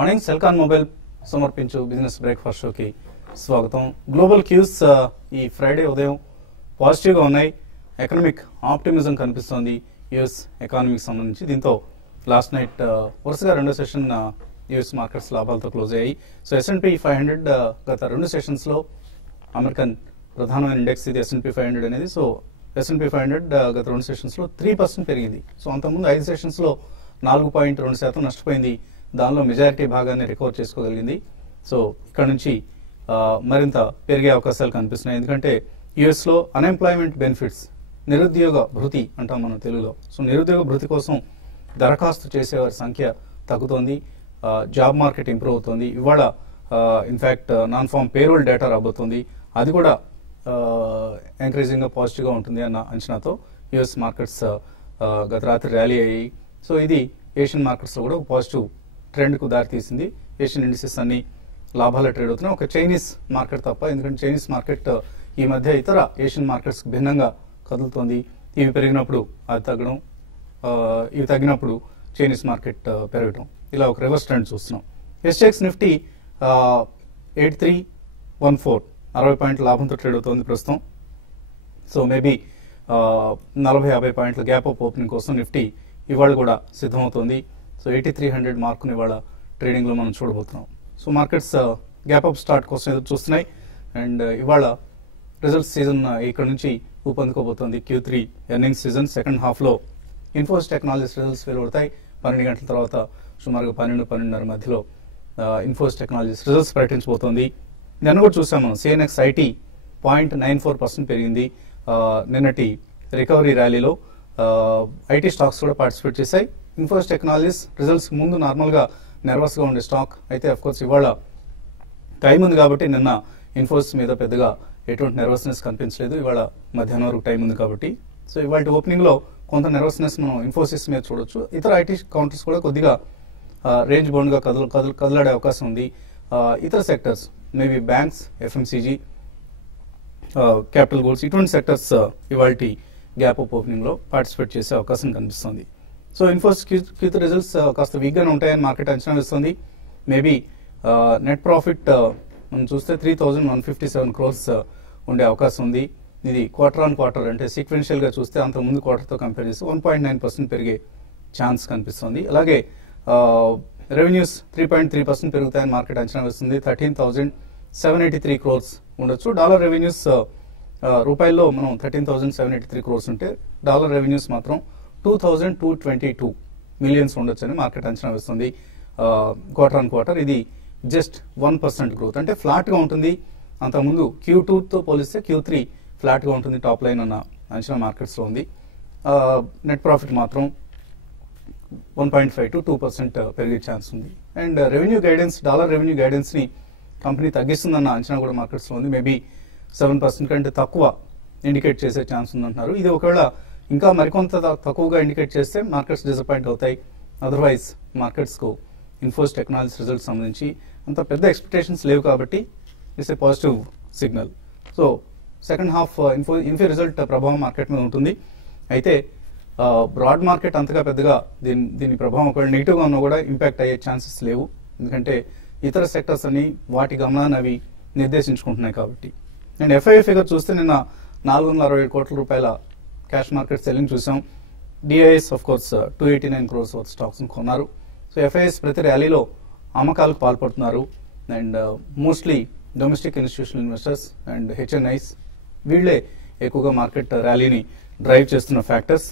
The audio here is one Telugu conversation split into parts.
మార్నింగ్ సెల్కాన్ మొబైల్ సమర్పించు బిజినెస్ బ్రేక్ఫాస్ట్ షోకి స్వాగతం. గ్లోబల్ క్యూస్ ఈ ఫ్రైడే ఉదయం పాజిటివ్గా ఉన్నాయి. ఎకనామిక్ ఆప్టిమిజం కనిపిస్తోంది యుఎస్ ఎకానమీకి సంబంధించి. దీంతో లాస్ట్ నైట్ వరుసగా రెండో సెషన్ యుఎస్ మార్కెట్స్ లాభాలతో క్లోజ్ అయ్యాయి. సో S&P 500 గత రెండు సెషన్స్లో అమెరికన్ ప్రధానమైన ఇండెక్స్ ఇది S&P 500 అనేది. సో S&P 500 గత రెండు సెషన్స్లో 3% పెరిగింది. సో అంతకుముందు 5 సెషన్స్లో 4.2% నష్టపోయింది. దానిలో మెజారిటీ భాగాన్ని రికవర్ చేసుకోగలిగింది. సో ఇక్కడ నుంచి మరింత పెరిగే అవకాశాలు కనిపిస్తున్నాయి. ఎందుకంటే యుఎస్లో అన్ఎంప్లాయ్మెంట్ బెనిఫిట్స్, నిరుద్యోగ భృతి అంటాం మనం తెలుగులో. సో నిరుద్యోగ భృతి కోసం దరఖాస్తు చేసేవారి సంఖ్య తగ్గుతోంది. జాబ్ మార్కెట్ ఇంప్రూవ్ అవుతుంది. ఇవాళ in fact non form payroll data రాబోతుంది. అది కూడా ఎంకరేజింగ్గా పాజిటివ్గా ఉంటుంది అన్న అంచనాతో యుఎస్ మార్కెట్స్ గత రాత్రి ర్యాలీ అయ్యాయి. సో ఇది ఏషియన్ మార్కెట్స్లో కూడా పాజిటివ్ ట్రెండ్కు దారితీసింది. ఏషియన్ ఇండిసెస్ అన్ని లాభాల ట్రేడ్ అవుతున్నాయి, ఒక చైనీస్ మార్కెట్ తప్ప. ఎందుకంటే చైనీస్ మార్కెట్ ఈ మధ్య ఇతర ఏషియన్ మార్కెట్స్కి భిన్నంగా కదులుతోంది. ఇవి పెరిగినప్పుడు అది తగ్గడం, ఇవి తగ్గినప్పుడు చైనీస్ మార్కెట్ పెరగడం, ఇలా ఒక రివర్స్ ట్రెండ్ చూస్తున్నాం. ఎస్టెక్స్ నిఫ్టీ 8314 60 పాయింట్ల లాభంతో ట్రేడ్ అవుతుంది ప్రస్తుతం. సో మేబీ 40-50 పాయింట్ల గ్యాప్ అప్ ఓపెనింగ్ కోసం నిఫ్టీ ఇవాళ కూడా సిద్ధమవుతోంది. సో 8300 మార్కుని ఇవాళ ట్రేడింగ్లో మనం చూడబోతున్నాం. So markets gap up start కోసం ఎదురు చూస్తున్నాయి. అండ్ ఇవాళ రిజల్ట్స్ సీజన్ ఇక్కడ నుంచి ఊపందుకోబోతోంది. Q3 ఎర్నింగ్స్ సీజన్ సెకండ్ హాఫ్లో ఇన్ఫోసిస్ టెక్నాలజీస్ రిజల్ట్స్ వెలువడతాయి. 12 గంటల తర్వాత సుమారుగా 12-12:30 మధ్యలో ఇన్ఫోసిస్ టెక్నాలజీస్ రిజల్ట్స్ ప్రకటించబోతోంది. నిన్న కూడా చూసాం మనం, CNX IT 0.94% పెరిగింది. నిన్నటి రికవరీ ర్యాలీలో ఐటీ స్టాక్స్ కూడా పార్టిసిపేట్ చేశాయి. ఇన్ఫోసిస్ టెక్నాలజీస్ రిజల్ట్స్ ముందు నార్మల్గా నర్వస్గా ఉండే స్టాక్ అయితే అఫ్కోర్స్ ఇవాళ టైం ఉంది కాబట్టి నిన్న ఇన్ఫోసిస్ మీద పెద్దగా ఎటువంటి నర్వస్నెస్ కనిపించలేదు. ఇవాళ మధ్యాహ్నం వరకు టైం ఉంది కాబట్టి. సో ఇవాళ ఓపెనింగ్లో కొంత నర్వస్నెస్ మనం ఇన్ఫోసిస్ మీద చూడొచ్చు. ఇతర ఐటీ కౌంటర్స్ కూడా కొద్దిగా రేంజ్ బౌండ్గా కదలాడే అవకాశం ఉంది. ఇతర sectors maybe banks, FMCG, capital goods, ఇటువంటి సెక్టర్స్ ఇవాళ గ్యాప్ అప్ ఓపెనింగ్లో పార్టిసిపేట్ చేసే అవకాశం కనిపిస్తుంది. సో ఇన్ఫోసిస్ Q3 రిజల్ట్స్ కాస్త వీక్గానే ఉంటాయని మార్కెట్ అంచనా వేస్తుంది. మేబీ నెట్ ప్రాఫిట్ మనం చూస్తే 3157 crores ఉండే అవకాశం ఉంది. ఇది క్వార్టర్ ఆన్ క్వార్టర్ అంటే సీక్వెన్షియల్గా చూస్తే అంతకుముందు క్వార్టర్తో కంపేర్ చేసి 1.9% పెరిగే ఛాన్స్ కనిపిస్తుంది. అలాగే రెవెన్యూస్ 3.3% పెరుగుతాయని మార్కెట్ అంచనా వేస్తుంది. 13,783 crores ఉండొచ్చు. డాలర్ రెవెన్యూస్ రూపాయల్లో మనం 13,783 crores ఉంటే డాలర్ రెవెన్యూస్ మాత్రం 2,222 millions ఉండొచ్చు అని మార్కెట్ అంచనా వేస్తుంది. క్వార్టర్ ఆన్ క్వార్టర్ ఇది జస్ట్ 1% గ్రోత్, అంటే ఫ్లాట్గా ఉంటుంది. అంతకుముందు Q2తో పోలిస్తే Q3 ఫ్లాట్గా ఉంటుంది టాప్ లైన్ అన్న అంచనా మార్కెట్స్లో ఉంది. నెట్ ప్రాఫిట్ మాత్రం 1.5 to 2% పెరిగే ఛాన్స్ ఉంది. And revenue guidance, dollar revenue గైడెన్స్ని కంపెనీ తగ్గిస్తుందన్న అంచనా కూడా మార్కెట్స్లో ఉంది. మేబీ 7% కంటే తక్కువ ఇండికేట్ చేసే ఛాన్స్ ఉందంటున్నారు. ఇది ఒకవేళ ఇంకా మరికొంత తక్కువగా ఇండికేట్ చేస్తే మార్కెట్స్ డిసప్పాయింట్ అవుతాయి. అదర్వైజ్ మార్కెట్స్కు ఇన్ఫోసిస్ టెక్నాలజీస్ రిజల్ట్స్ సంబంధించి అంత పెద్ద ఎక్స్పెక్టేషన్స్ లేవు కాబట్టి it's a positive signal. So second half Infy result ప్రభావం మార్కెట్ మీద ఉంటుంది. అయితే బ్రాడ్ మార్కెట్ అంతగా పెద్దగా దీని ప్రభావం ఒకవేళ నెగిటివ్గా ఉన్నా కూడా ఇంపాక్ట్ అయ్యే ఛాన్సెస్ లేవు. ఎందుకంటే ఇతర సెక్టర్స్ అని వాటి గమనాన్ని అవి నిర్దేశించుకుంటున్నాయి కాబట్టి. అండ్ FII ఫిగర్ చూస్తే నిన్న 467 కోట్ల రూపాయల క్యాష్ మార్కెట్ సెల్లింగ్ చూసాం. DIS of course 289 crores worth stocks కొన్నారు. సో FIIs ప్రతి ర్యాలీలో అమ్మకాలకు పాల్పడుతున్నారు. And mostly domestic institutional investors and HNIs వీళ్ళే ఎక్కువగా మార్కెట్ ర్యాలీని డ్రైవ్ చేస్తున్న ఫ్యాక్టర్స్.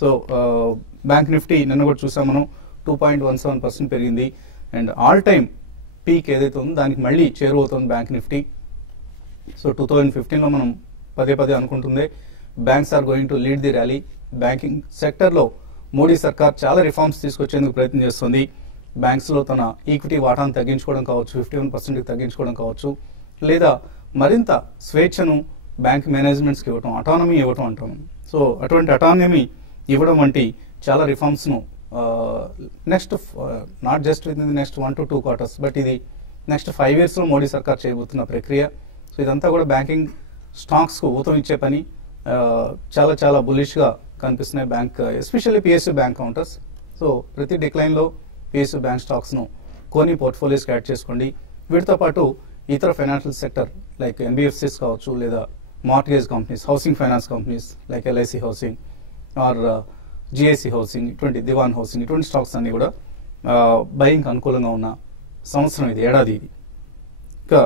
సో బ్యాంక్ నిఫ్టీ నిన్న కూడా చూసాం మనం, 2.17% పెరిగింది. అండ్ ఆల్ టైమ్ పీక్ ఏదైతే ఉందో దానికి మళ్ళీ చేరువవుతుంది బ్యాంక్ నిఫ్టీ. సో 2015లో మనం పదే అనుకుంటుందే banks are going to lead the rally. Banking సెక్టర్లో మోడీ సర్కార్ చాలా రిఫార్మ్స్ తీసుకొచ్చేందుకు ప్రయత్నం చేస్తుంది. బ్యాంక్స్లో తన ఈక్విటీ వాటాను తగ్గించుకోవడం కావచ్చు, 51%కి తగ్గించుకోవడం కావచ్చు, లేదా మరింత స్వేచ్ఛను బ్యాంక్ మేనేజ్మెంట్స్కి ఇవ్వటం, అటానమీ ఇవ్వటం అంటాం. సో అటువంటి అటానమీ ఇవ్వడం వంటి చాలా రిఫార్మ్స్ను next not just within the next 1 to 2 quarters but ఇది నెక్స్ట్ 5 yearsలో మోడీ సర్కార్ చేయబోతున్న ప్రక్రియ. సో ఇదంతా కూడా బ్యాంకింగ్ స్టాక్స్కు ఊతం ఇచ్చే పని. చాలా బులిష్గా కనిపిస్తున్నాయి bank, especially PSU bank counters. So ప్రతి డిక్లైన్లో PSU బ్యాంక్ స్టాక్స్ను కొన్ని పోర్ట్ఫోలియోస్కి యాడ్ చేసుకోండి. వీటితో పాటు ఇతర ఫైనాన్షియల్ సెక్టర్ లైక్ ఎన్బిఎఫ్సిస్ కావచ్చు, లేదా mortgage companies, housing finance companies like LIC housing or GIC housing, ఇటువంటి దివాన్ హౌసింగ్, ఇటువంటి స్టాక్స్ అన్ని కూడా బయింగ్ అనుకూలంగా ఉన్న సంవత్సరం ఇది, ఏడాది ఇది. ఇంకా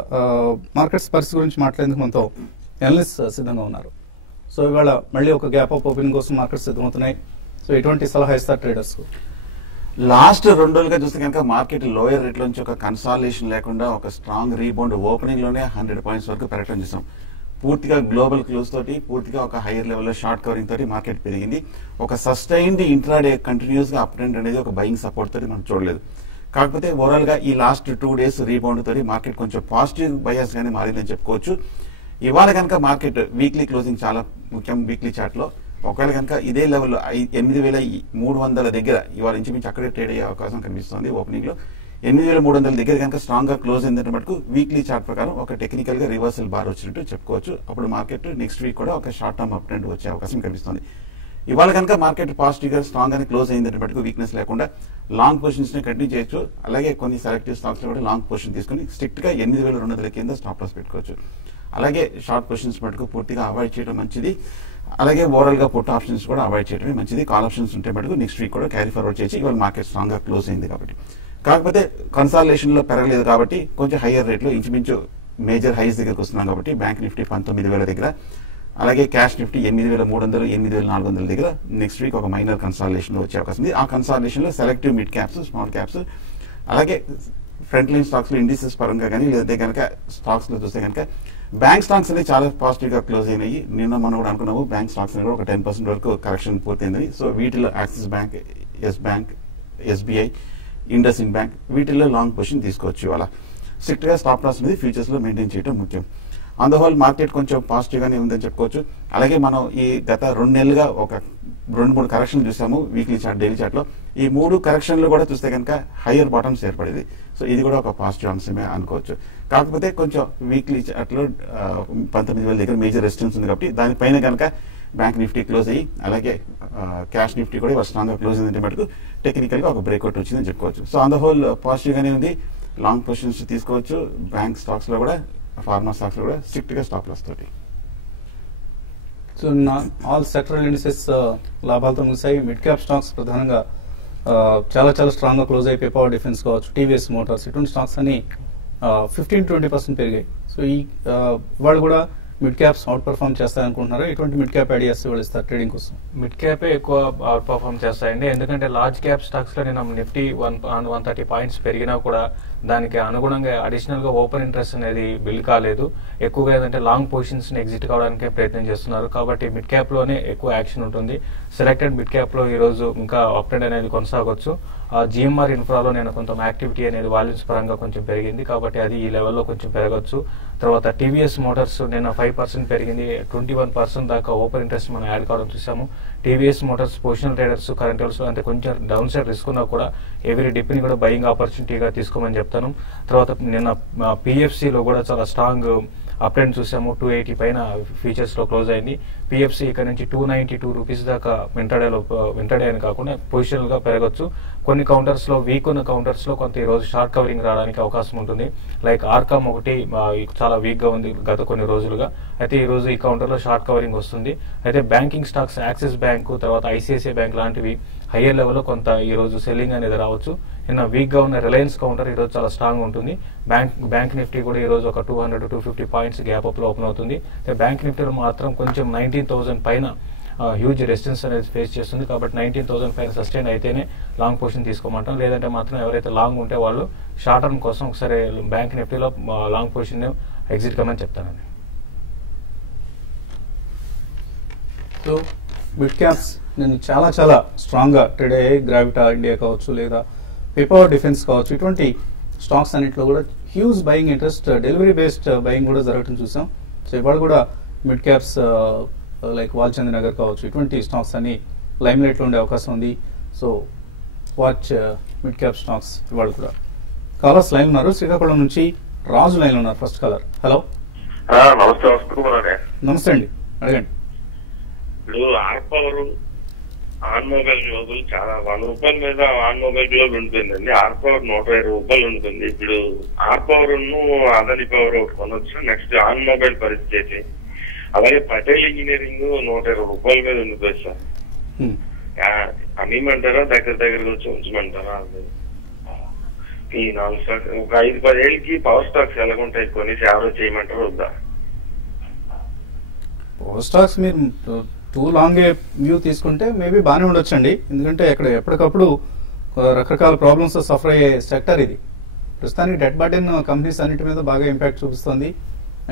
మార్కెట్స్ పరిస్థితి గురించి మాట్లాడేందుకు మనతో ఎనలిస్ట్ సిద్ధంగా ఉన్నారు. సో ఇవాళ మళ్ళీ ఒక గ్యాప్ అప్ ఓపెనింగ్ కోసం మార్కెట్స్ సిద్ధమవుతున్నాయి. సో ఎటువంటి సలహా ఇస్తారు ట్రేడర్స్ కు? లాస్ట్ 2 రోజులుగా చూస్తే కనుక మార్కెట్ లోయర్ రేట్ నుంచి ఒక కన్సాలిడేషన్ లేకుండా ఒక స్ట్రాంగ్ రీబౌండ్ ఓపెనింగ్ లోనే 100 పాయింట్స్ వరకు పెరగడం చూసాం. పూర్తిగా గ్లోబల్ క్లోజ్ తోటి పూర్తిగా ఒక హైయర్ లెవెల్లో షార్ట్ కవరింగ్ తోటి మార్కెట్ పెరిగింది. ఒక సస్టైన్డ్ ఇంట్రాడే కంటిన్యూస్ గా అప్ ట్రెండ్ అనేది ఒక బయింగ్ సపోర్ట్ తోటి మనం చూడలేదు. కాకపోతే ఓవరాల్ గా ఈ లాస్ట్ 2 డేస్ రీబౌండ్ తోటి మార్కెట్ కొంచెం పాజిటివ్ బయాస్ గానే మారిందని చెప్పుకోవచ్చు. ఇవాళ కనుక మార్కెట్ వీక్లీ క్లోజింగ్ చాలా ముఖ్యం. వీక్లీ చార్ట్ లో ఒకవేళ కనుక ఇదే లెవెల్లో 8,300 దగ్గర ఇవాళ ఇంచుమించు అక్కడే ట్రేడ్ అయ్యే అవకాశం కనిపిస్తుంది. ఓపెనింగ్ లో 8,300 దగ్గర కనుక స్ట్రాంగ్ గా క్లోజ్ అయిందంటే మటుకు వీక్లీ చార్ట్ ప్రకారం ఒక టెక్నికల్ గా రివర్సల్ బార్ వచ్చినట్టు చెప్పుకోవచ్చు. అప్పుడు మార్కెట్ నెక్స్ట్ వీక్ కూడా ఒక షార్ట్ టర్మ్ అప్ ట్రెండ్ వచ్చే అవకాశం కనిపిస్తుంది. ఇవాళ కనుక మార్కెట్ పాజిటివ్ గా స్ట్రాంగ్ గానే క్లోజ్ అయిందంటే మటుకు వీక్నెస్ లేకుండా లాంగ్ పొజిషన్స్ ని కంటిన్యూ చేయొచ్చు. అలాగే కొన్ని సెలెక్టివ్ స్టాక్స్ లో కూడా లాంగ్ పొజిషన్ తీసుకుని స్ట్రిక్ట్ గా 8,200 కింద స్టాప్ లాస్ పెట్టుకోవచ్చు. అలాగే షార్ట్ పొజిషన్స్ మటుకు పూర్తిగా అవాయిడ్ చేయడం మంచిది. అలాగే ఓవరాల్ గా పుట్ ఆప్షన్స్ కూడా అవాయిడ్ చేయడమే మంచిది. కాల్ ఆప్షన్స్ ఉంటే మటుకు నెక్స్ట్ వీక్ కూడా క్యారీ ఫార్వర్డ్ చేసి ఇవాళ మార్కెట్ స్ట్రాంగ్ గా క్లోజ్ అయింది కాబట్టి. కాకపోతే కన్సాలిడేషన్ లో పెరగలేదు కాబట్టి కొంచెం హైయర్ రేట్ లో ఇంచుమించు మేజర్ హైస్ దగ్గరకు వస్తున్నాం కాబట్టి బ్యాంక్ నిఫ్టీ 19,000 దగ్గర, అలాగే క్యాష్ నిఫ్టీ 8,300, 8,400 దగ్గర నెక్స్ట్ వీక్ ఒక మైనర్ కన్సాలిడేషన్ లో వచ్చే అవకాశం ఉంది. ఆ కన్సాలిడేషన్ లో selective mid caps, small caps, అలాగే ఫ్రంట్ లైన్ స్టాక్స్ లో ఇండిసెస్ పరంగా కానీ లేదంటే కనుక స్టాక్స్ లో చూస్తే కనుక బ్యాంక్ స్టాక్స్ అనేవి చాలా పాజిటివ్ గా క్లోజ్ అయినాయి. నిన్న మనం కూడా అనుకున్నాము బ్యాంక్ స్టాక్స్ కూడా ఒక 10% వరకు కరెక్షన్ పూర్తయిందని. సో వీటిలో Axis bank, Yes bank, SBI, IndusInd bank వీటిల్లో లాంగ్ పొజిషన్ తీసుకోవచ్చు. ఇవాళ స్ట్రిక్ట్ గా స్టాప్ లాస్ అనేది ఫ్యూచర్స్ లో మెయింటైన్ చేయడం ముఖ్యం. ఆన్ ద హోల్ మార్కెట్ కొంచెం పాజిటివ్ గానే ఉందని చెప్పుకోవచ్చు. అలాగే మనం ఈ గత 2 నెలలుగా ఒక 2-3 కరెక్షన్లు చూసాము వీక్లీ చార్ట్, డైలీ చార్ట్ లో. ఈ 3 కరెక్షన్లు కూడా చూస్తే కనుక హైయర్ బాటమ్స్ ఏర్పడేది. సో ఇది కూడా ఒక పాజిటివ్ అంశమే అనుకోవచ్చు. కాకపోతే కొంచెం వీక్లీ చార్ట్ లో 19,000 దగ్గర మేజర్ రెసిస్టెన్స్ ఉంది కాబట్టి దానిపైన కనుక బ్యాంక్ నిఫ్టీ క్లోజ్ అయ్యి అలాగే క్యాష్ నిఫ్టీ కూడా స్ట్రాంగ్ గా క్లోజ్ అయిందంటే మటుకు టెక్నికల్ గా ఒక బ్రేక్అవుట్ వచ్చిందని చెప్పుకోవచ్చు. So on the whole positive గానే ఉంది. లాంగ్ పొజిషన్స్ తీసుకోవచ్చు. బ్యాంక్ స్టాక్స్ లో కూడా, ఫార్మా స్టాక్స్ లో కూడా స్ట్రిక్ట్ గా స్టాప్ లాస్ తోటి. సో ఆల్ సెక్టరల్ ఇండిసెస్ లాభాలతో ముగిశాయి. మిడ్ క్యాప్ స్టాక్స్ ప్రధానంగా చాలా చాలా స్ట్రాంగ్ గా క్లోజ్ అయిపోయి పవర్ డిఫెన్స్ కావచ్చు, టీవీఎస్ మోటార్స్, ఇటువంటి స్టాక్స్ అన్ని 15-20% పెరిగాయి. సో ఈ వాళ్ళు కూడా మిడ్ క్యాప్స్ అవుట్ పర్ఫార్మ్ చేస్తాయనుకుంటున్నారా? ఇటువంటి మిడ్ క్యాప్ ఐడియాస్ వాళ్ళు ఇస్తారు ట్రేడింగ్ కోసం? మిడ్ క్యాపే ఎక్కువ అవుట్ పర్ఫార్మ్ చేస్తాయండి. ఎందుకంటే లార్జ్ క్యాప్ స్టాక్స్ లో నేను నిఫ్టీ 130 పాయింట్స్ పెరిగినా కూడా దానికి అనుగుణంగా అడిషనల్ గా ఓపెన్ ఇంట్రెస్ట్ అనేది బిల్డ్ కాలేదు. ఎక్కువగా ఏదంటే లాంగ్ పొజిషన్స్ ని ఎగ్జిట్ కావడానికి ప్రయత్నం చేస్తున్నారు. కాబట్టి మిడ్ క్యాప్ లోనే ఎక్కువ యాక్షన్ ఉంటుంది. సెలెక్టెడ్ మిడ్ క్యాప్ లో ఈ రోజు ఇంకా అప్ ట్రెండ్ అనేది కొనసాగొచ్చు. జిఎంఆర్ ఇన్ఫ్రాలో నేను కొంత యాక్టివిటీ అనేది వాల్యూమ్స్ పరంగా కొంచెం పెరిగింది కాబట్టి అది ఈ లెవెల్లో కొంచెం పెరగచ్చు. తర్వాత టీవీఎస్ మోటార్స్ నేను 5% పెరిగింది, 21% దాకా ఓపెన్ ఇంట్రెస్ట్ మనం యాడ్ కావడం చూసాము. TVS Motors positional traders current levels అంటే కొంచెం డౌన్ సైడ్ రిస్క్ ఉన్నా కూడా ఎవ్రీ డిప్ ని కూడా బయింగ్ ఆపర్చునిటీగా తీసుకోమని చెప్తాను. తర్వాత నిన్న పిఎఫ్సిలో కూడా చాలా స్ట్రాంగ్ అప్ ట్రెండ్ చూసాము. 280 పైన ఫీచర్స్ లో క్లోజ్ అయింది. పిఎఫ్సి ఇక్కడ నుంచి 292 రూపీస్ దాకా వింటర్డే అని కాకుండా పొజిషనల్ గా పెరగచ్చు. కొన్ని కౌంటర్స్ లో వీక్ ఉన్న కౌంటర్స్ లో కొంత ఈ రోజు షార్ట్ కవరింగ్ రావడానికి అవకాశం ఉంటుంది. లైక్ ఆర్కామ్ ఒకటి చాలా వీక్ గా ఉంది గత కొన్ని రోజులుగా. అయితే ఈ రోజు ఈ కౌంటర్ లో షార్ట్ కవరింగ్ వస్తుంది. అయితే బ్యాంకింగ్ స్టాక్స్ యాక్సిస్ బ్యాంక్ తర్వాత ఐసిఐసిఐ బ్యాంక్ లాంటివి హయ్యర్ లెవెల్లో కొంత ఈ రోజు సెల్లింగ్ అనేది రావచ్చు. నిన్న వీక్ గా ఉన్న రిలయన్స్ కౌంటర్ ఈ రోజు చాలా స్ట్రాంగ్ ఉంటుంది. బ్యాంక్ నిఫ్టీ కూడా ఈ రోజు ఒక 200-250 పాయింట్స్ గ్యాప్ అప్ లో ఓపెన్ అవుతుంది. బ్యాంక్ నిఫ్టీలో మాత్రం కొంచెం 19,000 పైన హ్యూజ్ రెసిస్టెన్స్ అనేది ఫేస్ చేస్తుంది. కాబట్టి 19,000 పైన సస్టైన్ అయితేనే లాంగ్ పొజిషన్ తీసుకోమంటాం. లేదంటే మాత్రం ఎవరైతే లాంగ్ ఉంటే వాళ్ళు షార్ట్ టర్మ్ కోసం ఒకసారి బ్యాంక్ నిఫ్టీలో లాంగ్ పొజిషన్ ఎగ్జిట్ కమని చెప్తానండి. సో మిడ్ క్యాప్స్ నేను చాలా చాలా స్ట్రాంగ్ గా ట్రేడ్ అయ్యాయి. గ్రావిటా ఇండియా కావచ్చు లేదా పేపర్ డిఫెన్స్ కావచ్చు, ఇటువంటి స్టాక్స్ అన్నింటిలో కూడా huge buying interest, delivery based buying కూడా జరగడం చూసాం. సో ఇవాళ కూడా mid caps like Walchand Nagar కావచ్చు, ఇటువంటి స్టాక్స్ అన్ని లైమ్ లైట్ లో ఉండే అవకాశం ఉంది. So watch mid cap stocks ఇవాళ కూడా. కాలర్స్ లైన్ ఉన్నారు. శ్రీకాకుళం నుంచి రాజు లైన్ ఉన్నారు. First caller. హలో, నమస్తే నమస్తే అండి, అడగండి. R power on mobile global చాలా 100 రూపాయల మీద ఆన్ మొబైల్ గ్లోబల్ ఉంటుందండి. ఆర్ పవర్ 120 రూపాయలు ఉంటుంది. ఇప్పుడు ఆర్ పవర్ అదని పవర్ ఒకటి కొనొచ్చు. నెక్స్ట్ ఆన్ మొబైల్ పరిస్థితి, అలాగే పటేల్ ఇంజనీరింగ్ 120 రూపాయల మీద ఉండిపోయి సార్. అమ్మమంటారా దగ్గర వచ్చి ఉంచమంటారా? ఈ 4 స్టాక్స్ ఒక 5-10 ఏళ్ళకి పవర్ స్టాక్స్ ఎలాగుంటాయి కొనేసి యావరేజ్ చేయమంటారా వద్దా? పవర్ స్టాక్స్ మీరు టూ లాంగ్ వ్యూ తీసుకుంటే మేబీ బాగానే ఉండొచ్చండి. ఎందుకంటే ఇక్కడ ఎప్పటికప్పుడు రకరకాల ప్రాబ్లమ్స్ సఫర్ అయ్యే సెక్టర్ ఇది. ప్రస్తుతానికి డెట్ బర్డెన్ కంపెనీస్ అన్నిటి మీద బాగా ఇంపాక్ట్ చూపిస్తుంది.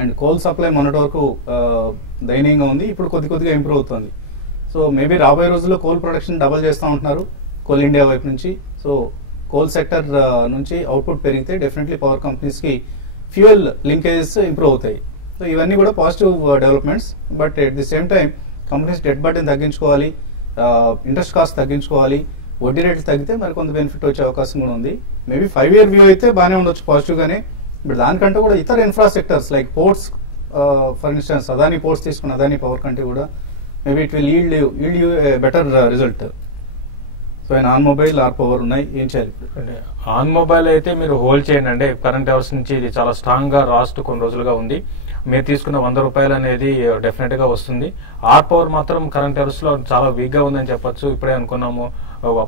అండ్ కోల్ సప్లై మొన్నటి వరకు దయనీయంగా ఉంది, ఇప్పుడు కొద్దిగా ఇంప్రూవ్ అవుతుంది. సో మేబీ రాబోయే రోజుల్లో కోల్ ప్రొడక్షన్ డబల్ చేస్తూ ఉంటున్నారు కోల్ ఇండియా వైపు నుంచి. సో కోల్ సెక్టర్ నుంచి అవుట్పుట్ పెరిగితే డెఫినెట్లీ పవర్ కంపెనీస్కి ఫ్యూయల్ లింకేజెస్ ఇంప్రూవ్ అవుతాయి. సో ఇవన్నీ కూడా positive developments. But at the same time companies debt burden తగ్గించుకోవాలి, ఇంట్రెస్ట్ కాస్ట్ తగ్గించుకోవాలి. వడ్డీ రేట్లు తగ్గితే మరి కొంత బెనిఫిట్ వచ్చే అవకాశం కూడా ఉంది. మేబీ 5 year వ్యూ అయితే బాగానే ఉండొచ్చు పాజిటివ్ గానే. బట్ దానికంటే కూడా ఇతర infrastructures like ports, for instance Adani ports తీసుకున్న అదానీ పవర్ కంటే కూడా maybe it will yield you better result. So ఆయన ఆన్ మొబైల్, ఆర్ పవర్ ఉన్నాయి, ఏం చేయాలి? ఆన్ మొబైల్ అయితే మీరు హోల్డ్ చేయండి అండి. కరెంట్ అవర్స్ నుంచి ఇది చాలా స్ట్రాంగ్ గా రాస్ట్ కొన్ని రోజులుగా ఉంది. మీరు తీసుకున్న 100 రూపాయలు అనేది డెఫినెట్ గా వస్తుంది. ఆర్ పవర్ మాత్రం కరెంట్ అవర్స్ లో చాలా వీక్ గా ఉందని చెప్పొచ్చు. ఇప్పుడే అనుకున్నాము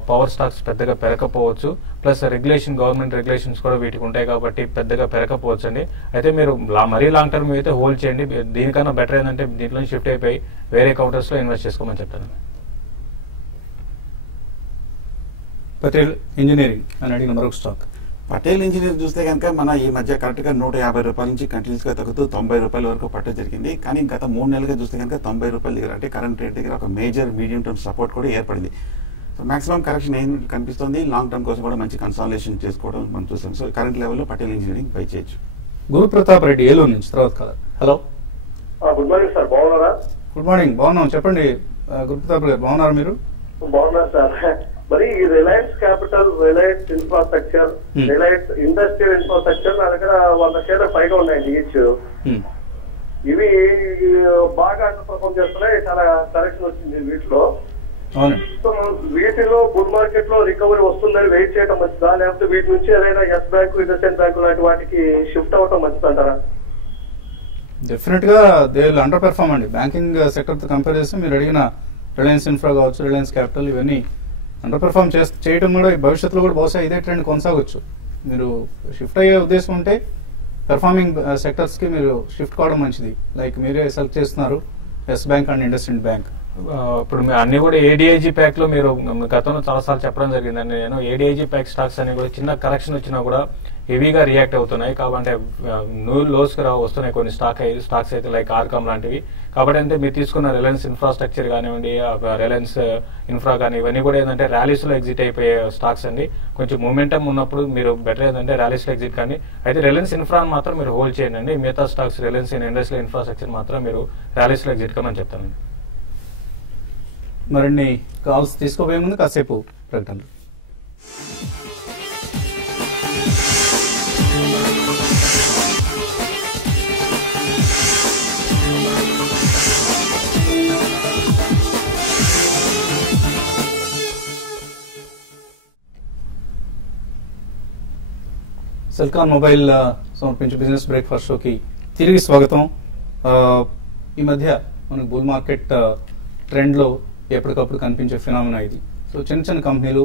పవర్ స్టాక్స్ పెద్దగా పెరగకపోవచ్చు. ప్లస్ గవర్నమెంట్ రెగ్యులేషన్స్ కూడా వీటికి ఉంటాయి కాబట్టి పెద్దగా పెరగకపోవచ్చు అండి. అయితే మీరు మరీ లాంగ్ టర్మ్ అయితే హోల్డ్ చేయండి. దీనికన్నా బెటర్ ఏంటంటే దీంట్లో షిఫ్ట్ అయిపోయి వేరే కౌంటర్స్ లో ఇన్వెస్ట్ చేసుకోమని చెప్తాను. పటేల్ ఇంజనీరింగ్ అని అడిగిన మరొక స్టాక్. పటేల్ ఇంజనీరింగ్ చూస్తే కనుక మన ఈ మధ్య కరెక్ట్ గా 150 రూపాయల నుంచి కంటిన్యూస్ గా తగ్గుతూ 90 రూపాయల వరకు పట్ట జరిగింది. కానీ గత 3 నెలలుగా చూస్తే కనుక 90 రూపాయల దగ్గర అంటే కరెంట్ రేట్ దగ్గర ఒక మేజర్ మీడియం టర్మ్ సపోర్ట్ కూడా ఏర్పడింది. సో మాక్సిమం కరెక్షన్ ఏం కనిపిస్తుంది. లాంగ్ టర్మ్ కోసం కూడా మంచి కన్సాలిడేషన్ చేసుకోవడం మనం చూసాం. సో కరెంట్ లెవెల్లో పటేల్ ఇంజనీరింగ్ పై చేయొచ్చు. గురు ప్రతాప్ రెడ్డి ఏలూరు నుంచి తర్వాత caller. Hello, good morning sir, బాగున్నారా? గుడ్ మార్నింగ్, బాగున్నాం. చెప్పండి గురు ప్రతాప్ గారు, బాగున్నారు మీరు? బాగున్నారు సార్. మరి Reliance capital, Reliance infrastructure, Reliance industrial infrastructure నా దగ్గర 100 షేర్ల పైగా ఉన్నాయండి ఈచ్. ఇవి బాగా అండర్ పర్ఫార్మ్ చేస్తున్నాయి, చాలా కరెక్షన్ వచ్చింది వీటిలో. సో వీటిలో బుల్ మార్కెట్ లో రికవరీ వస్తుందని వెయిట్ చేయడం మంచిదా, లేకపోతే వీటి నుంచి ఏదైనా ఎస్ బ్యాంకు, ఇండస్ఇండ్ బ్యాంకు లాంటి వాటికి షిఫ్ట్ అవ్వటం మంచిదంటారా? డెఫినెట్ గా దే విల్ అండర్ పెర్ఫార్మ్ అండి. బ్యాంకింగ్ సెక్టర్ తో కంపేర్ చేస్తే మీరు అడిగిన రిలయన్స్ ఇన్ఫ్రా కావచ్చు, రిలయన్స్ క్యాపిటల్, ఇవన్నీ అండర్ పెర్ఫార్మ్ చేయడం కూడా భవిష్యత్తులో కూడా బహుశా ఇదే ట్రెండ్ కొనసాగొచ్చు. మీరు షిఫ్ట్ అయ్యే ఉద్దేశం ఉంటే పెర్ఫార్మింగ్ సెక్టర్స్ కి మీరు షిఫ్ట్ కావడం మంచిది. లైక్ మీరే సెలెక్ట్ చేస్తున్నారు Yes bank and IndusInd bank. ఇప్పుడు అన్ని కూడా ఏడీఐజీ ప్యాక్ లో మీరు గతంలో చాలా సార్లు చెప్పడం జరిగిందండి. నేను ఏడీఐజీ ప్యాక్ స్టాక్స్ అన్ని కూడా చిన్న కరెక్షన్ వచ్చినా కూడా హెవీగా రియాక్ట్ అవుతున్నాయి. కాబట్టి న్యూ లోస్ వస్తున్నాయి కొన్ని స్టాక్స్ అయితే లైక్ ఆర్కామ్ లాంటివి. కాబట్టి అంటే మీరు తీసుకున్న రిలయన్స్ ఇన్ఫ్రాస్ట్రక్చర్ కానివ్వండి, రిలయన్స్ ఇన్ఫ్రా కానీ ఇవన్నీ కూడా ఏంటంటే ర్యాలీస్ లో ఎగ్జిట్ అయిపోయే స్టాక్స్ అండి. కొంచెం మూమెంటం ఉన్నప్పుడు మీరు బెటర్ ఏంటంటే ర్యాలీస్ లో ఎగ్జిట్ కానీ. అయితే రిలయన్స్ ఇన్ఫ్రా మాత్రం మీరు హోల్డ్ చేయండి. మిగతా స్టాక్స్ రిలయన్స్ ఇండస్ట్రియల్ ఇన్ఫ్రాస్ట్రక్చర్ మాత్రం మీరు ర్యాలీస్ లో ఎగ్జిట్ కమని చెప్తానండి. మరిన్ని కాల్స్ తీసుకోబోయే ముందు కాసేపు ప్రకటనలు. సెల్కాన్ మొబైల్ సమర్పించే బిజినెస్ బ్రేక్ఫాస్ట్ షోకి తిరిగి స్వాగతం. ఈ మధ్య మనకు బుల్ మార్కెట్ ట్రెండ్ లో ఎప్పటికప్పుడు కనిపించే ఫినామినా ఇది. సో చిన్న కంపెనీలు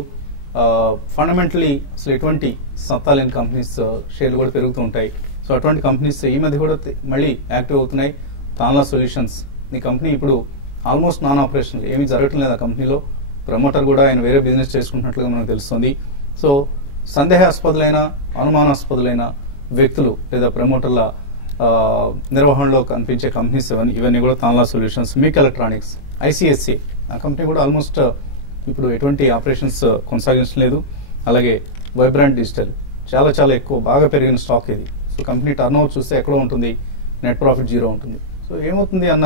ఫండమెంటలీ అసలు ఎటువంటి సత్తా లేని కంపెనీస్ షేర్లు కూడా పెరుగుతూ ఉంటాయి. సో అటువంటి కంపెనీస్ ఈ మధ్య కూడా మళ్ళీ యాక్టివ్ అవుతున్నాయి. తాన్లా సొల్యూషన్స్ ఈ కంపెనీ ఇప్పుడు ఆల్మోస్ట్ నాన్ ఆపరేషనల్, ఏమీ జరగటం లేదు ఆ కంపెనీలో. ప్రమోటర్ కూడా ఆయన వేరే బిజినెస్ చేసుకుంటున్నట్లుగా మనకు తెలుస్తుంది. సో సందేహాస్పదులైన, అనుమానాస్పదులైన వ్యక్తులు లేదా ప్రమోటర్ల నిర్వహణలో కనిపించే కంపెనీస్ ఇవన్నీ కూడా తాన్లా సొల్యూషన్స్, మీక్ ఎలక్ట్రానిక్స్, ఐసిఐసిఐ ఆ కంపెనీ కూడా ఆల్మోస్ట్ ఇప్పుడు ఎటువంటి ఆపరేషన్స్ కొనసాగించలేదు. అలాగే వైబ్రాంట్ డిజిటల్ చాలా ఎక్కువ బాగా పెరిగిన స్టాక్ ఇది. సో కంపెనీ టర్న్ ఓవర్ చూస్తే ఎక్కడో ఉంటుంది, నెట్ ప్రాఫిట్ 0 ఉంటుంది. సో ఏమవుతుంది అన్న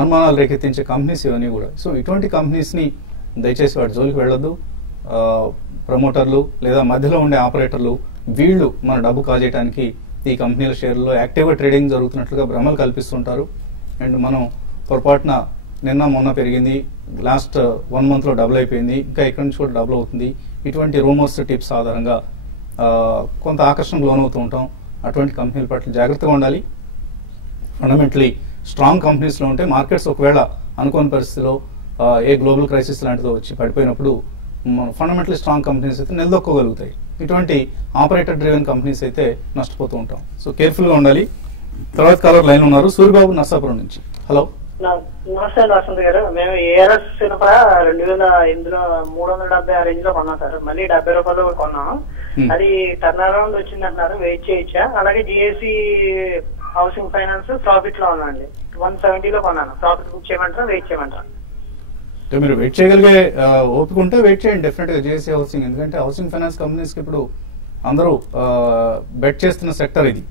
అనుమానాలు రేకెత్తించే కంపెనీస్ ఇవన్నీ కూడా. సో ఇటువంటి కంపెనీస్ని దయచేసి వాటి జోలికి వెళ్ళొద్దు. ప్రమోటర్లు లేదా మధ్యలో ఉండే ఆపరేటర్లు వీళ్ళు మన డబ్బు కాజేయడానికి ఈ కంపెనీల షేర్లలో యాక్టివ్గా ట్రేడింగ్ జరుగుతున్నట్లుగా భ్రమలు కల్పిస్తుంటారు. అండ్ మనం పొరపాటున నిన్న మొన్న పెరిగింది, లాస్ట్ 1 month లో డబుల్ అయిపోయింది, ఇంకా ఇక్కడ నుంచి కూడా డబుల్ అవుతుంది. ఇటువంటి రూమర్స్ టిప్స్ ఆధారంగా కొంత ఆకర్షణకు లోనవుతూ ఉంటాం. అటువంటి కంపెనీల పట్ల జాగ్రత్తగా ఉండాలి. ఫండమెంటలీ స్ట్రాంగ్ కంపెనీస్లో ఉంటే మార్కెట్స్ ఒకవేళ అనుకోని పరిస్థితిలో ఏ గ్లోబల్ క్రైసిస్ లాంటిదో వచ్చి పడిపోయినప్పుడు ఫండమెంటలీ స్ట్రాంగ్ కంపెనీస్ అయితే నిలదొక్కోగలుగుతాయి. ఇటువంటి ఆపరేటర్ డ్రివెన్ కంపెనీస్ అయితే నష్టపోతూ ఉంటాం. సో కేర్ఫుల్గా ఉండాలి. తర్వాత కాలర్ లైన్ ఉన్నారు, సూర్యబాబు నర్సాపురం నుంచి. హలో. నమస్తే వసంత్ గారు. మేము ఏఆర్ఎస్ సినప 2008లో 370 రేంజ్ లో కొన్నాం సార్. మళ్ళీ 70 రూపాయలు కొన్నాం. అది టర్న్ అరౌండ్ వచ్చింది అంటున్నారు, వెయిట్ చేయొచ్చా? అలాగే జిఎస్సి హౌసింగ్ ఫైనాన్స్ ప్రాఫిట్ లో ఉందండి, 170 లో కొన్నాను. ప్రాఫిట్ బుక్ చేయమంటారా, వెయిట్ చేయమంటారా? మీరు వెయిట్ చేయగలిగే ఓపిక ఉంటే వెయిట్ చేయండి డెఫినెట్ గా జిఎస్సి హౌసింగ్. ఎందుకంటే హౌసింగ్ ఫైనాన్స్ కంపెనీస్ కి ఇప్పుడు అందరూ బెట్ చేస్తున్న సెక్టర్ ఇది.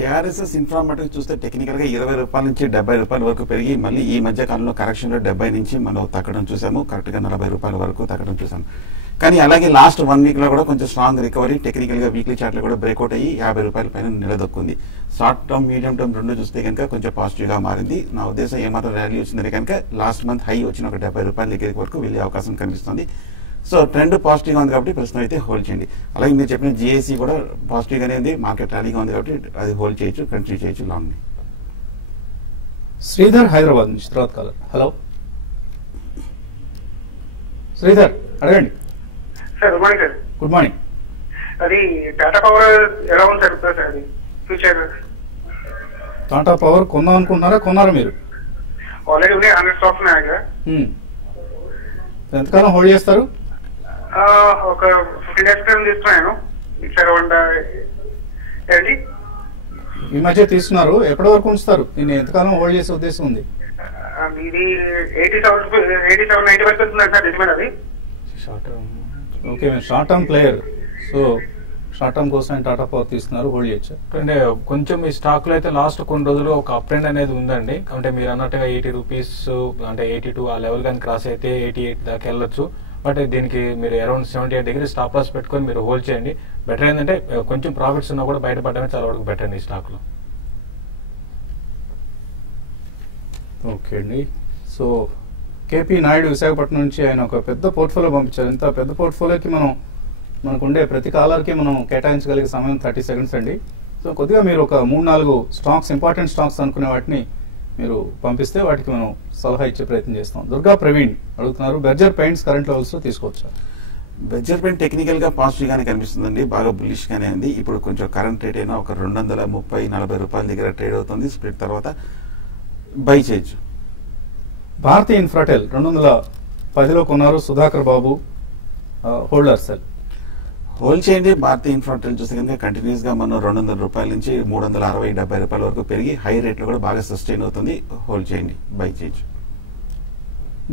ఏఆర్ఎస్ఎస్ ఇన్ఫ్రామేటివ్ చూస్తే టెక్నికల్ గా 20 రూపాయల నుంచి 70 రూపాయల వరకు పెరిగి మళ్ళీ ఈ మధ్య కాలంలో కరెక్షన్ లో 70 నుంచి మనం తగ్గడం చూసాము. కరెక్ట్ గా 40 రూపాయల వరకు తగ్గడం చూసాము. కానీ అలాగే లాస్ట్ 1 week లో కూడా కొంచెం స్ట్రాంగ్ రికవరీ, టెక్నికల్ గా వీక్లీ చార్ట్ లో కూడా బ్రేక్అవుట్ అయ్యి 50 రూపాయల పైన నిలదొక్కుంది. షార్ట్ టర్మ్, మీడియం టర్మ్ రెండు చూస్తే కనుక కొంచెం పాజిటివ్ గా మారింది. నా ఉద్దేశం ఏమాత్రం ర్యాలీ వచ్చిందని కనుక లాస్ట్ మంత్ హై వచ్చిన ఒక 70 రూపాయల దగ్గర వరకు వెళ్ళే అవకాశం కనిపిస్తుంది. సో ట్రెండ్ పాజిటివ్ గా ఉంది కాబట్టి ప్రస్తుతం అయితే హోల్డ్ చేయండి. అలాగే మీరు చెప్పిన జిఎస్సి కూడా పాజిటివ్ గానే ఉంది, మార్కెట్ ర్యాలీగా ఉంది కాబట్టి అది హోల్డ్ చేయొచ్చు, కంటిన్యూ చేయొచ్చు లాంగ్. శ్రీధర్ హైదరాబాద్ నుంచి తర్వాత కాలర్. హలో శ్రీధర్, అడగండి sir. Good morning sir. Good morning. అది టాటా పవర్ ఎలా ఉంది సార్? అది ఫ్యూచర్ టాటా పవర్ కొందాం అనుకుంటున్నారా, కొన్నారా మీరు? ఆల్రెడీ ఉన్నాయి, 100 స్టాక్స్ ఉన్నాయి సార్. ఎంతకాలం హోల్డ్ చేస్తారు? ఒక 15 days క్రితం తీసుకున్నాను. ఏంటి ఈ మధ్య తీసుకున్నారు, ఎప్పటి వరకు ఉంచుతారు? దీన్ని ఎంతకాలం హోల్డ్ చేసే ఉద్దేశం ఉంది? ఇది 87-90 వరకు వస్తుంది సార్. నిజమైన అది ఓకే, మీరు short term player. So short term కోసం టాటా పవర్ తీసుకున్నారు, హోల్డ్ చేయొచ్చు. అంటే కొంచెం ఈ స్టాక్ లో అయితే లాస్ట్ కొన్ని రోజులు ఒక అప్ ట్రెండ్ అనేది ఉందండి. అంటే మీరు అన్నట్టుగా 80 రూపీస్, అంటే 82 ఆ లెవెల్ కానీ క్రాస్ అయితే 88 దాకా వెళ్ళొచ్చు. బట్ దీనికి మీరు అరౌండ్ 78 దగ్గర స్టాప్ లాస్ పెట్టుకొని మీరు హోల్డ్ చేయండి. బెటర్ ఏంటంటే కొంచెం ప్రాఫిట్స్ ఉన్నా కూడా బయటపడమే చాలా వరకు బెటర్ అండి ఈ స్టాక్ లో. ఓకే అండి. సో కేపీ నాయుడు విశాఖపట్నం నుంచి ఆయన ఒక పెద్ద పోర్ట్ఫోలియో పంపించారు. ఇంత పెద్ద పోర్ట్ఫోలియోకి మనకుండే ప్రతి కాలర్కి మనం కేటాయించగలిగే సమయం 30 seconds అండి. సో కొద్దిగా మీరు ఒక 3-4 స్టాక్స్, ఇంపార్టెంట్ స్టాక్స్ అనుకునే వాటిని మీరు పంపిస్తే వాటికి మనం సలహా ఇచ్చే ప్రయత్నం చేస్తాం. దుర్గా ప్రవీణ్ అడుగుతున్నారు, బెర్జర్ పెయింట్స్ కరెంట్ లెవెల్స్ లో తీసుకోవచ్చా? బెర్జర్ పెయింట్ టెక్నికల్ గా పాజిటివ్ గానే కనిపిస్తుందండి, బాగా బుల్లిష్ గానే ఉంది. ఇప్పుడు కొంచెం కరెంట్ రేట్ అయినా ఒక 230-40 రూపాయల దగ్గర ట్రేడ్ అవుతుంది. స్ప్లిట్ తర్వాత బై చేయొచ్చు. భారతీ ఇన్ఫ్రాటెల్ 210లో కొన్నారు, సుధాకర్ బాబు, హోల్డర్ సెల్. హోల్డ్ చేయండి. భారతీ ఇన్ఫ్రాటెల్ చూస్తే కనుక కంటిన్యూస్ గా మనం 200 రూపాయల నుంచి 360-70 రూపాయల వరకు పెరిగి హై రేట్ లో కూడా బాగా సస్టైన్ అవుతుంది. హోల్డ్ చేయండి, బై చేయొచ్చు.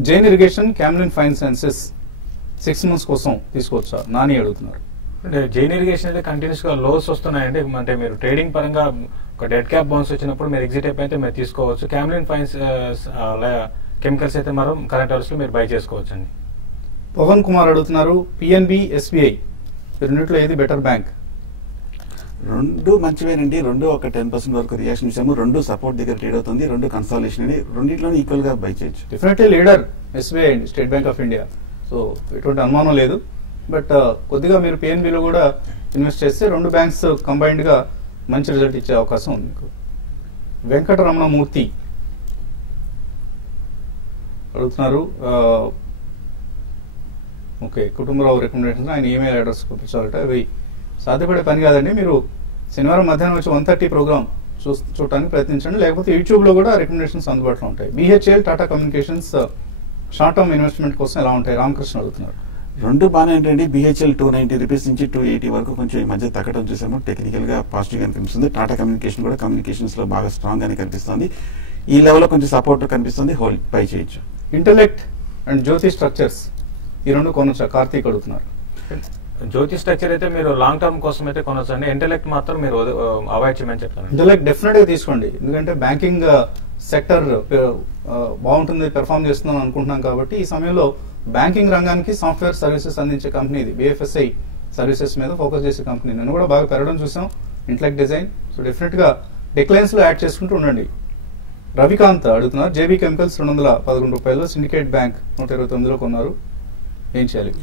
Jain irrigation, Camlin fine sciences 6 months కోసం తీసుకోవచ్చా? నాని అడుగుతున్నారు. అంటే జైన్ ఇరిగేషన్ అయితే కంటిన్యూస్ గా లోస్ వస్తున్నాయండి. అంటే మీరు ట్రేడింగ్ పరంగా ఒక డెడ్ క్యాప్ బౌన్స్ వచ్చినప్పుడు మీరు ఎగ్జిట్ అయిపోతే మీరు తీసుకోవచ్చు. క్యామ్లిన్ ఫైన్స్ కెమికల్స్ అయితే మనం కరెంట్ అవర్స్ లో మీరు బై చేసుకోవచ్చు అండి. పవన్ కుమార్ అడుగుతున్నారు, పిఎన్బి, ఎస్బీఐ రెండిట్లో ఏది బెటర్ బ్యాంక్? రెండు మంచివేనండి. రెండు ఒక 10% వరకు రియాక్షన్ ఇచ్చాము. రెండు సపోర్ట్ దగ్గర ట్రేడ్ అవుతుంది. రెండు కన్సాలిడేషన్ అని రెండింటిలోనే ఈక్వల్ గా బై చేయొచ్చు. డెఫినెట్లీ లీడర్ ఎస్బీఐ అండి, state bank of India. So ఎటువంటి అనుమానం లేదు. బట్ కొద్దిగా మీరు పిఎన్బిలో కూడా ఇన్వెస్ట్ చేస్తే రెండు బ్యాంక్స్ కంబైన్డ్ గా మంచి రిజల్ట్ ఇచ్చే అవకాశం ఉంది మీకు. వెంకటరమణమూర్తి అడుగుతున్నారు, ఓకే, కుటుంబరావు రికమెండేషన్, ఆయన ఈమెయిల్ అడ్రస్ పంపించాలట. అవి సాధ్యపడే పని కాదండి. మీరు శనివారం మధ్యాహ్నం వచ్చి 1:30 ప్రోగ్రామ్ చూడటానికి ప్రయత్నించండి. లేకపోతే యూట్యూబ్ లో కూడా రికమెండేషన్స్ అందుబాటులో ఉంటాయి. BHEL, Tata communications short term investment కోసం ఎలా ఉంటాయి? రామకృష్ణ అడుగుతున్నారు. రెండు బాగానే ఏంటండి. బిహెచ్ఎల్ 290 రూపీస్ నుంచి 280 వరకు కొంచెం ఈ మధ్య తగ్గడం చూసాము. టెక్నికల్ గా పాజిటివ్ గా కనిపిస్తుంది. టాటా కమ్యూనికేషన్ కూడా కమ్యూనికేషన్స్ లో బాగా స్ట్రాంగ్ గానే కనిపిస్తుంది. ఈ లెవెల్ లో కొంచెం సపోర్ట్ కనిపిస్తుంది. హోల్డ్ పై చేయొచ్చు. ఇంటెలెక్ట్ అండ్ జ్యోతి స్ట్రక్చర్స్ ఈ రెండు కొనొచ్చా? కార్తీక్ అడుగుతున్నారు. జ్యోతి స్ట్రక్చర్ అయితే మీరు లాంగ్ టర్మ్ కోసం అయితే కొనొచ్చు అండి. ఇంటెలెక్ట్ మాత్రం మీరు అవాయిడ్ చేయమని చెప్తాను. ఇంటెలెక్ట్ డెఫినెట్ గా తీసుకోండి. ఎందుకంటే బ్యాంకింగ్ సెక్టర్ బాగుంటుంది, పెర్ఫార్మ్ చేస్తుందని అనుకుంటున్నాం కాబట్టి ఈ సమయంలో బ్యాంకింగ్ రంగానికి సాఫ్ట్వేర్ సర్వీసెస్ అందించే కంపెనీ ఇది. బిఎఫ్ఎస్ఐ సర్వీసెస్ మీద ఫోకస్ చేసే కంపెనీ. నేను కూడా బాగా పెరగడం చూసాం ఇంటెలెక్ట్ డిజైన్. సో డెఫినెట్ గా డిక్లైన్స్ లో యాడ్ చేసుకుంటూ ఉండండి. రవికాంత్ అడుగుతున్నారు, జేబీ కెమికల్స్ 211 రూపాయలు, సిండికేట్ బ్యాంక్ 129లో కొన్నారు, ఏం చేయాలి?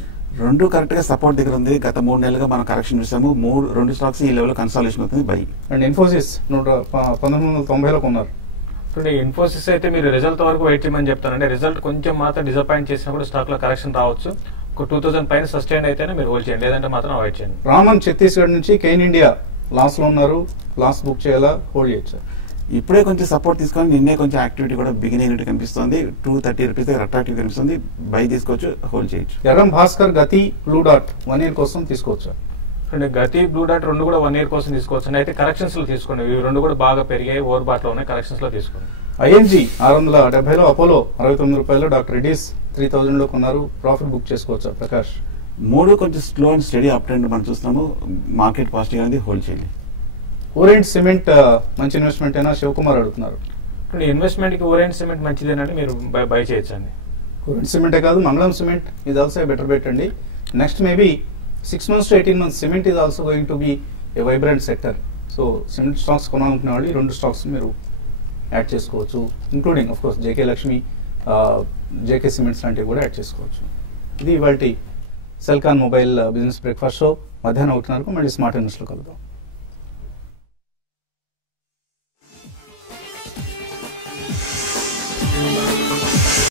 రెండు కరెక్ట్ గా సపోర్ట్ దగ్గర ఉంది. గత 3 నెలలుగా మనం కరెక్షన్ చూసాము. రెండు స్టాక్స్ ఈ లెవెల్ కన్సాలిడేషన్ అవుతుంది, బై. అండ్ ఇన్ఫోసిస్ 1990లో కొన్నారు. ఇన్ఫోసిస్ అయితే మీరు రిజల్ట్ వరకు వెయిట్ చేయమని చెప్తానండి. రిజల్ట్ కొంచెం మాత్రం డిసప్పాయింట్ చేసినా కూడా స్టాక్ లో కరెక్షన్ రావచ్చు. ఒక 2000 పైన సస్టైన్ అయితేనే మీరు హోల్డ్ చేయండి, లేదంటే మాత్రం అవాయిడ్ చేయండి. రామన్ ఛత్తీస్గఢ్ నుంచి కెయిన్ ఇండియా లాస్ లో ఉన్నారు, లాస్ బుక్ చేయాలా, హోల్డ్ చేయొచ్చా? ఇప్పుడే కొంచెం సపోర్ట్ తీసుకొని నిన్నే కొంచెం యాక్టివిటీ కూడా బిగిన్ అయినట్టు కనిపిస్తుంది. 230 రూపీస్ దగ్గర అట్రాక్టివ్ కనిపిస్తుంది, బై తీసుకోవచ్చు, హోల్డ్ చేయొచ్చు. ఎర్రం భాస్కర్ గతి బ్లూ డాట్ 1 year కోసం తీసుకోవచ్చా? గతి బ్లూ డాట్ రెండు కూడా 1 year కోసం తీసుకోవచ్చు. అయితే కరెక్షన్స్ లో తీసుకోండి, ఇవి రెండు కూడా బాగా పెరిగాయి, ఓవర్ బాట్ లో ఉన్నాయి, కరెక్షన్స్ లో తీసుకోండి. ఐఎన్జీ 670లో, అపోలో 69 రూపాయలు, డాక్టర్ రెడ్డిస్ 3000లో కొన్నారు, ప్రాఫిట్ బుక్ చేసుకోవచ్చా ప్రకాష్? మూడు కొంచెం slow and study up trend మనం చూస్తున్నాము, మార్కెట్ పాజిటివ్ అనేది, హోల్డ్ చేయాలి. ఓరియంట్ సిమెంట్ మంచి ఇన్వెస్ట్మెంట్ అయినా శివకుమార్ అడుగుతున్నారు. ఇన్వెస్ట్మెంట్ కి ఓరియంట్ సిమెంట్ మంచిదేనండి, మీరు బై చేయొచ్చండి. ఓరియంట్ సిమెంటే కాదు, మంగళం సిమెంట్ ఇది ఆల్సో బెటర్ బెట్ అండి. Next maybe 6 months to 18 months cement is also going to be a vibrant sector. So cement stocks కొనాలనుకునే వాళ్ళు ఈ 2 స్టాక్స్ మీరు యాడ్ చేసుకోవచ్చు, including of course JK Lakshmi, JK cements లాంటివి కూడా యాడ్ చేసుకోవచ్చు. ఇది ఇవాల్టి Celkon mobile business breakfast show. మధ్యాహ్నం 1:30 మళ్ళీ స్మార్ట్ ఇన్వెస్ట్లో కలుద్దాం.